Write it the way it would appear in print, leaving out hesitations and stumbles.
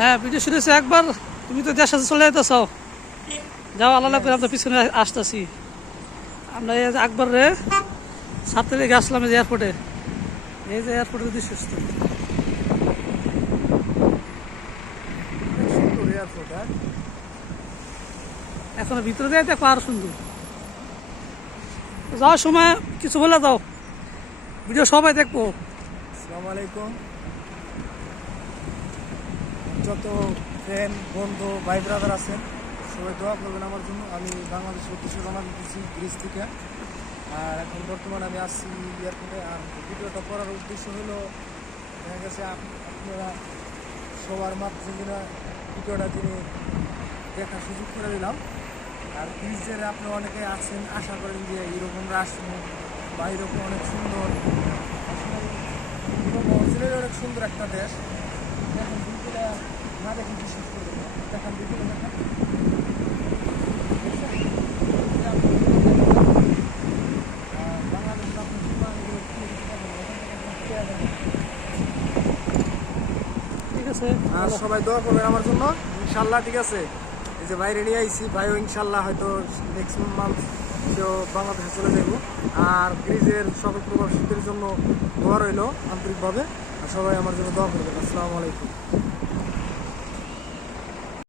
হ্যাঁ ভিডিও শুনেছি একবার। তুমি তো দেশে চলে যেতেছ, যাও আল্লাহ করে আমরা পিছনে আসতেছি। আমরা এই একবার রে ছাত্র লেগে আসলাম এই যে এয়ারপোর্টে, এই যে এয়ারপোর্টের দৃশ্য। এখনো ভিতরে দিয়ে দেখো আরো সুন্দর। যাওয়ার সময় কিছু বলে দাও, ভিডিও সবাই দেখবো। আসসালামু আলাইকুম। যত ফ্রেন্ড বন্ধু ভাই ব্রাদার আছেন সবাই দোয়া করবেন আমার জন্য। আমি বাংলাদেশের উদ্দেশ্যে রওনা দিতেছি গ্রিস থেকে। আর এখন বর্তমানে আমি আসছি এয়ারপোর্টে। আর ভিডিওটা করার উদ্দেশ্য হলো দেখা গেছে আপনারা সবার মাধ্যমে ভিডিওটা যিনি দেখার সুযোগ করে দিলাম। আর গ্রিসের আপনি অনেকে আছেন, আশা করেন যে এরকম রাষ্ট্র বা এরকম অনেক সুন্দর, অরিজিনালি অনেক সুন্দর একটা দেশ। দেখেন ভিডিওটা না দেখেন বিশ্বাস করবেন না। দেখেন ভিডিওটা দেখেন, বাংলাদেশের আপনি বিমানগুলো ঠিক আছে, আর সবাই দোয়া করবেন আমার জন্য ইনশাল্লাহ। ঠিক আছে, এই যে বাইরে নিয়ে আইসি ভাইও ইনশাল্লাহ হয়তো নেক্সট মান্থ সেও বাংলাদেশে চলে যাব। আর গ্রিজের সকল প্রবাসীদের জন্য দোয়া রইল আন্তরিকভাবে। আর সবাই আমার জন্য দোয়া করবেন। আসসালামু আলাইকুম।